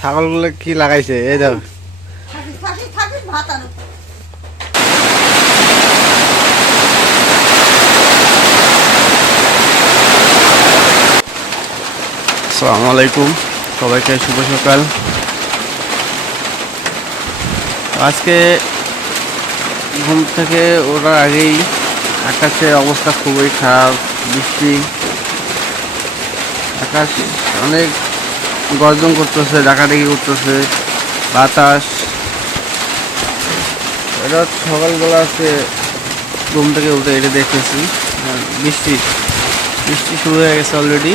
ছাগলগুলো কি লাগাইছে? এই আনো। আসসালামু আলাইকুম। সবাইকে শুভ সকাল। আজকে ঘুম থেকে ওঠার আগেই আকাশের অবস্থা খুবই খারাপ বৃষ্টি। আকাশ অনেক গর্জন করতেছে, ডাকাডাকি করতেছে, বাতাস। এটা সকালবেলা আছে ঘুম থেকে উঠে এটা দেখতেছি। বৃষ্টি। বৃষ্টি শুরু হয়ে গেছে অলরেডি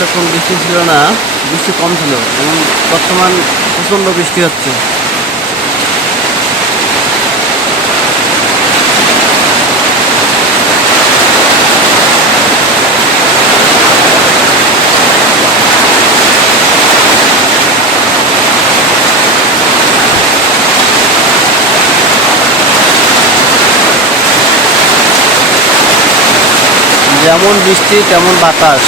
তো এতক্ষণ বৃষ্টি ছিল না, বৃষ্টি কম ছিল এবং বর্তমান প্রচণ্ড বৃষ্টি হচ্ছে। যেমন বৃষ্টি, তেমন বাতাস।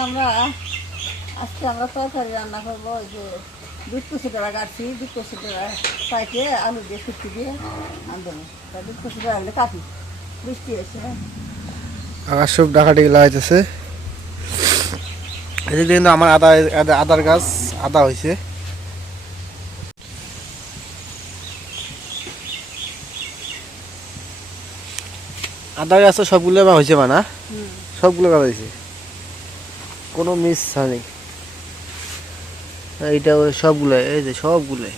আমরা আজকে আমরা তরকারি রান্না করব ওই যে দুধ কচুটা কাটছি দুধ কচুটা কাটে আলু দিয়ে শুক্তি দিয়ে আনব। তা দুধ কচুটা রাখলে কাটি বৃষ্টি হয়েছে হ্যাঁ। আকাশ সব ডাকাডাকি লাগাইতেছে। এদিকে কিন্তু আমার আদা আদা- আদার গাছ আদা হয়েছে। আদা গাছ তো সবগুলো হয়েছে বা সবগুলো গাছ হয়েছে। কোনো মিস হয়নি এইটা ওই সবগুলো, এই যে সবগুলো।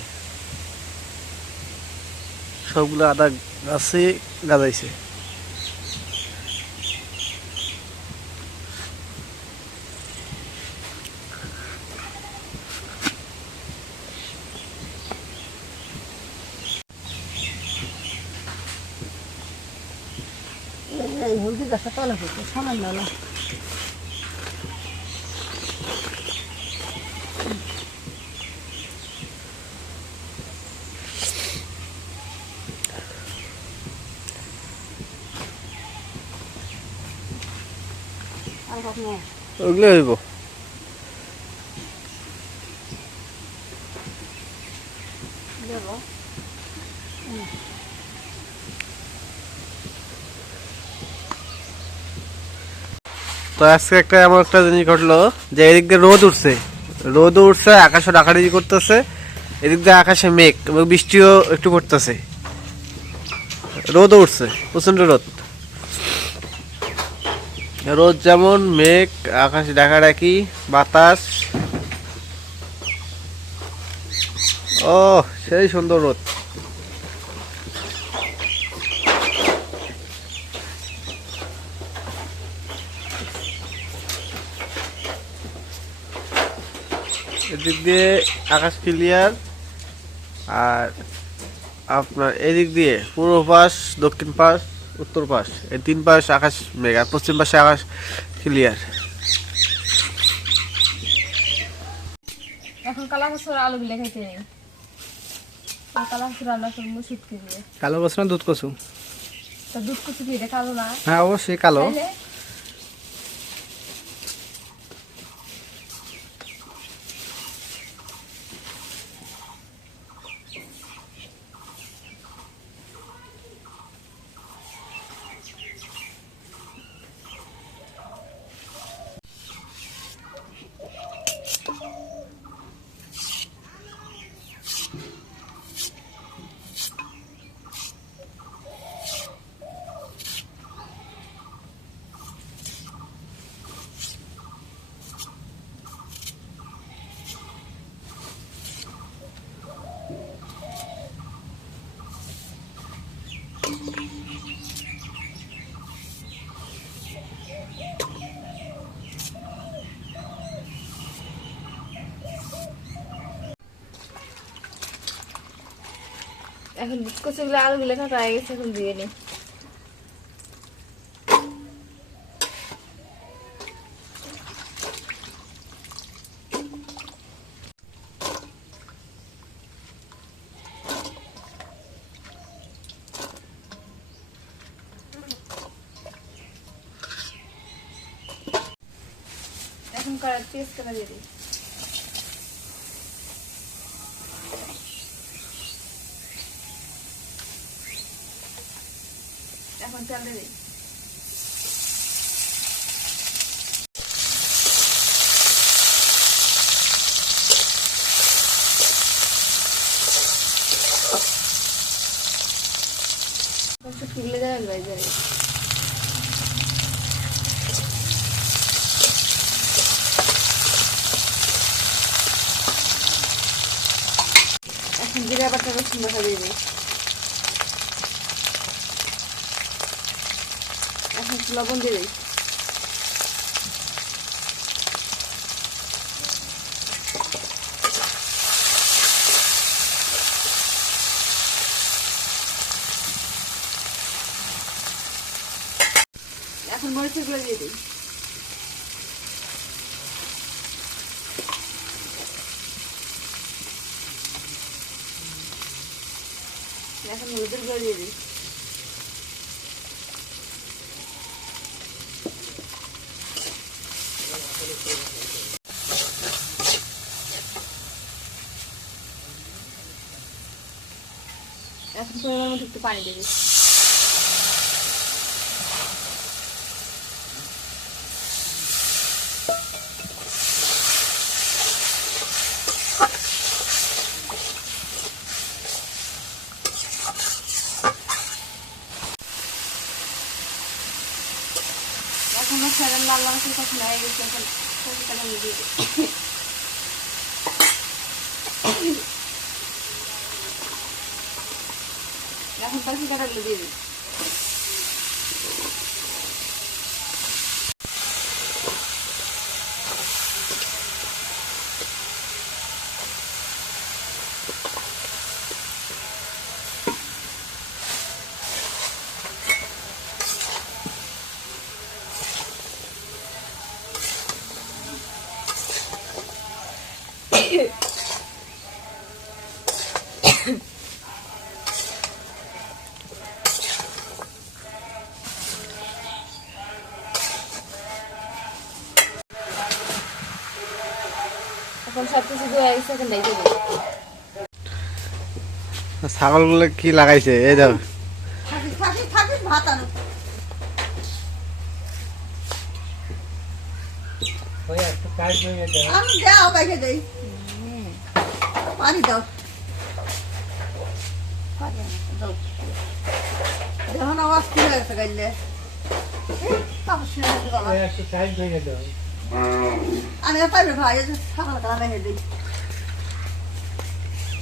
সবগুলো আদা গাছে গাজাইছে এই হলদি গাছটা তলা করছে সামান্য না। ওগুলো হইব। তো আজকে একটা এমন একটা জিনিস ঘটলো যে এদিক দিয়ে রোদ উঠছে। রোদ উঠছে আকাশে ডাকাডাকি করতেছে এদিক দিয়ে আকাশে মেঘ এবং বৃষ্টিও একটু পড়তেছে। রোদও উঠছে প্রচণ্ড রোদ। রোদ যেমন, মেঘ, আকাশে ডাকাডাকি বাতাস। ও সেই সুন্দর রোদ। এদিক দিয়ে আকাশ ক্লিয়ার আর আপনার এদিক দিয়ে পূর্ব পাশ, দক্ষিণ পাশ। উত্তর পাশ। এই তিন পাশ আকাশ মেঘ আর পশ্চিম পাশে আকাশ ক্লিয়ার এখন কালা বছর আলু গুলো খাইতে নেই। কালা কচুর রান্না করব শুটকি দিয়ে কালো বছর দুধ কচু? তা দুধ কচু কি কালো না? হ্যাঁ অবশ্যই কালো। এখন বিস্কুট কচু গুলো হয়ে গেছে এখন দিয়ে নি এখন করে দিয়ে দিই এখন তেল দিয়ে দিই একটু ঠিকলে যাবে ভাই যাবে এখন জিরা বাটা রসুন বাটা দিয়ে দিই এখন লবণ দিয়ে দিই এখন মরিচের গুঁড়ো দিয়ে দিই এখন হলুদের গুঁড়ো দিয়ে দিই এখন পরিমাণ মতো একটু পানি দেবে এখন মশলা লাল লাল করে কষানো হয়ে গেছে এখন সরষেটা আমি দিয়ে দিই। এখন পাখি কাটাগুলো দিয়ে দিই ছাগলগুলো কি লাগাইছে? এই আমি দাও বাইকে দেই। পানি দাও। যখন আওয়াজ কি হয়েছে গাইলে। আমি ভাই যে কালা দিই।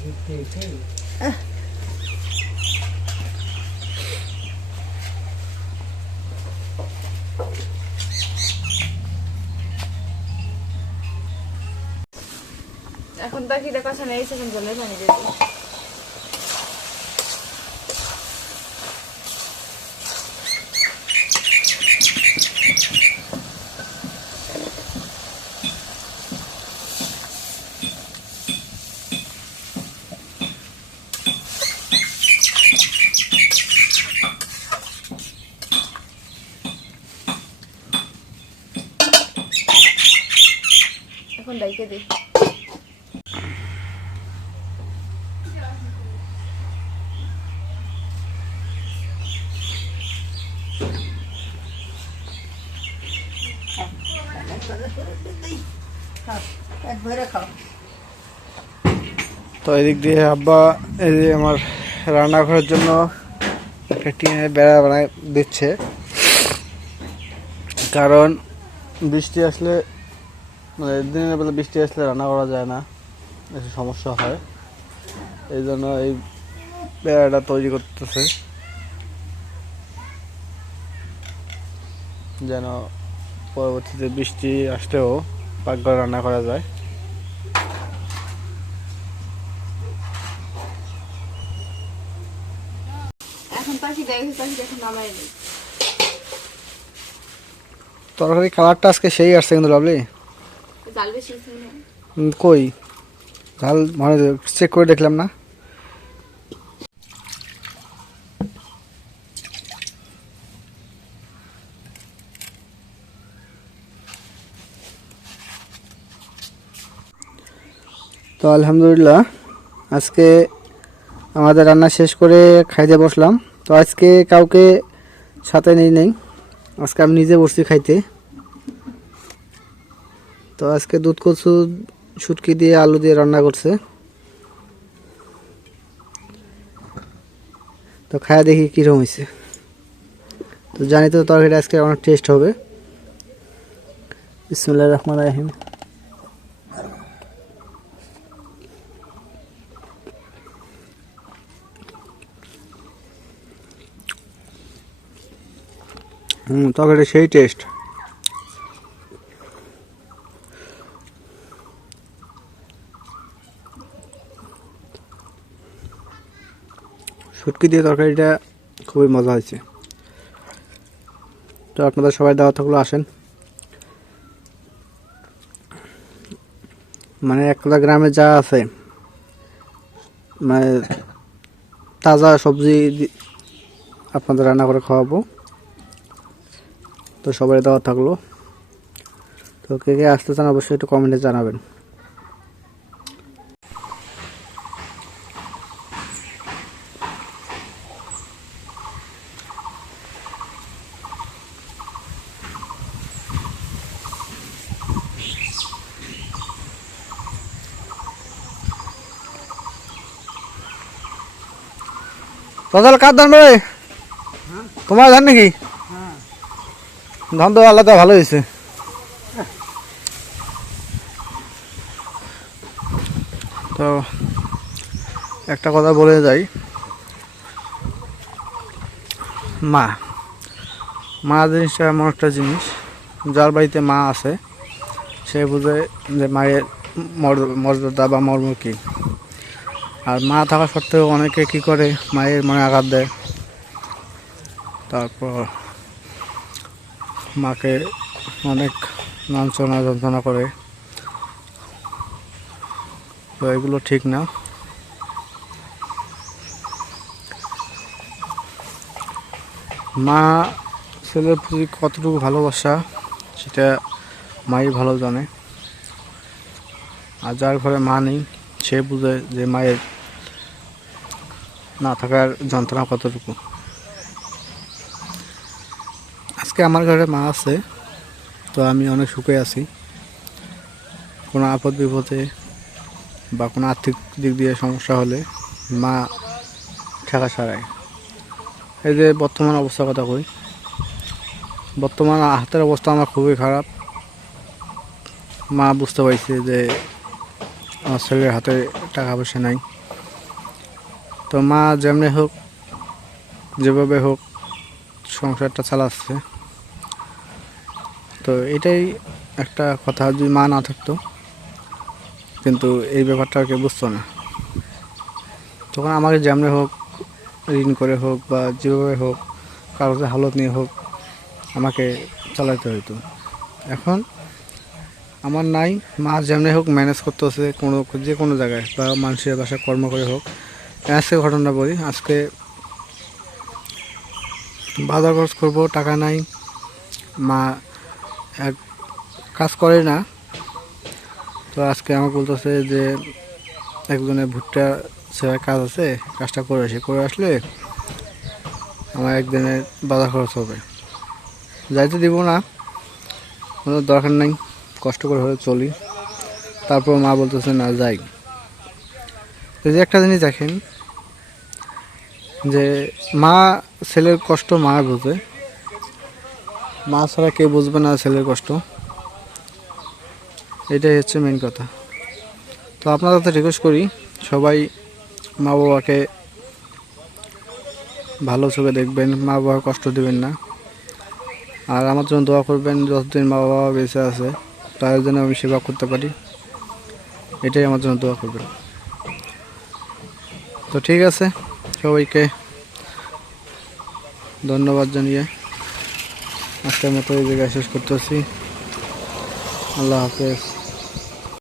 এখন পাখিটা কষানো এই সেখানে জলের পানি দিয়ে তো এদিক দিয়ে আব্বা এই যে আমার রান্নাঘরের জন্য একটা বেড়া বানায় দিচ্ছে। কারণ বৃষ্টি আসলে মানে দিনের বেলা বৃষ্টি আসলে রান্না করা যায় না, একটু সমস্যা হয়। এই জন্য এই বেড়াটা তৈরি করতেছে। যেন পরবর্তীতে বৃষ্টি আসলেও পাকঘরে রান্না করা যায়। তরকারি কালারটা আজকে সেই আসছে কিন্তু লাভলি। কই? ঝাল মানে চেক করে দেখলাম না? তো আলহামদুলিল্লাহ, আজকে আমাদের রান্না শেষ করে খাইতে বসলাম। তো আজকে কাউকে সাথে নেই নেই, আজকে আমি নিজে বসছি খাইতে। তো আজকে দুধ কচু শুটকি দিয়ে আলু দিয়ে রান্না করছে। তো খায়া দেখি কীরকম হয়েছে তো জানি তো তরকারিটা আজকে অনেক টেস্ট হবে। বিসমুল্লাহ রহমান রাহিম। হুম তরকারিটা সেই টেস্ট শুটকি দিয়ে তরকারিটা খুবই মজা হয়েছে। তো আপনাদের সবাই দাওয়াত থাকলে, আসেন। মানে একটা গ্রামে যা আছে মানে তাজা সবজি আপনাদের রান্না করে খাওয়াবো। তো সবাই দেওয়া থাকল। তো কে কে আসতে চান অবশ্যই একটু কমেন্টে জানাবেন। কার রে? তোমার ধান নাকি ধান তো আলাদা, ভালো হয়েছে। তো একটা কথা বলে যাই। মা মা জিনিসটা এমন একটা জিনিস, যার বাড়িতে মা আছে, সে বুঝে যে মায়ের মর্য- মর্যাদা বা মর্ম কী। আর মা থাকা সত্ত্বেও অনেকে কি করে মায়ের মনে আঘাত দেয়। তারপর মাকে অনেক লাঞ্ছনা যন্ত্রণা করে। তো এগুলো ঠিক না। মা ছেলের প্রতি কতটুকু ভালোবাসা, সেটা মাই ভালো জানে। আর যার ঘরে মা নেই, সে বুঝে যে মায়ের না থাকার যন্ত্রণা কতটুকু। আজকে আমার ঘরে মা আছে, তো আমি অনেক সুখে আছি। কোনো আপদ বিপদে বা কোনো আর্থিক দিক দিয়ে সমস্যা হলে মা ঠেকা সারায় এই যে বর্তমান অবস্থার কথা কই, বর্তমান হাতের অবস্থা আমার খুবই খারাপ। মা বুঝতে পারছে যে আমার ছেলের হাতে টাকা পয়সা নাই। তো মা যেমনি হোক, যেভাবে হোক সংসারটা চালাচ্ছে। তো এটাই একটা কথা যদি মা না থাকতো। কিন্তু এই ব্যাপারটা আর কেউ বুঝতো না। তখন আমাকে যেমনি হোক, ঋণ করে হোক বা যেভাবে হোক কাগজের হালত নিয়ে হোক, আমাকে চালাতে হতো এখন আমার নাই, মা যেমনি হোক ম্যানেজ করতে হচ্ছে কোনো, যে কোনো জায়গায় বা মানুষের বাসায় কর্ম করে হোক। আজকে ঘটনা বলি, আজকে বাজার খরচ করব, টাকা নাই, মা এক কাজ করে না। তো আজকে আমাকে বলতেছে যে একজনের ভুট্টা ছেড়ার কাজ আছে, কাজটা করে আসি। করে আসলে আমার একদিনের বাজার খরচ হবে। যাইতে দিব না, কোনো দরকার নাই, কষ্ট করে হলে চলি। তারপর মা বলতেছে, না, যাই। যদি একটা জিনিস দেখেন, যে মা ছেলের কষ্ট মা বোঝে মা ছাড়া কেউ বুঝবে না ছেলের কষ্ট। এটাই হচ্ছে মেন কথা। তো আপনাদের তো রিকোয়েস্ট করি, সবাই মা বাবাকে ভালো চোখে দেখবেন মা বাবার কষ্ট দেবেন না। আর আমার জন্য দোয়া করবেন, যতদিন মা বাবা বেঁচে আছে তাদের জন্য আমি সেবা করতে পারি। এটাই আমার জন্য দোয়া করবেন। তো ঠিক আছে, সবাইকে ধন্যবাদ জানিয়ে আজকের মতো এই জায়গায় শেষ করতেছি। আল্লাহ হাফেজ।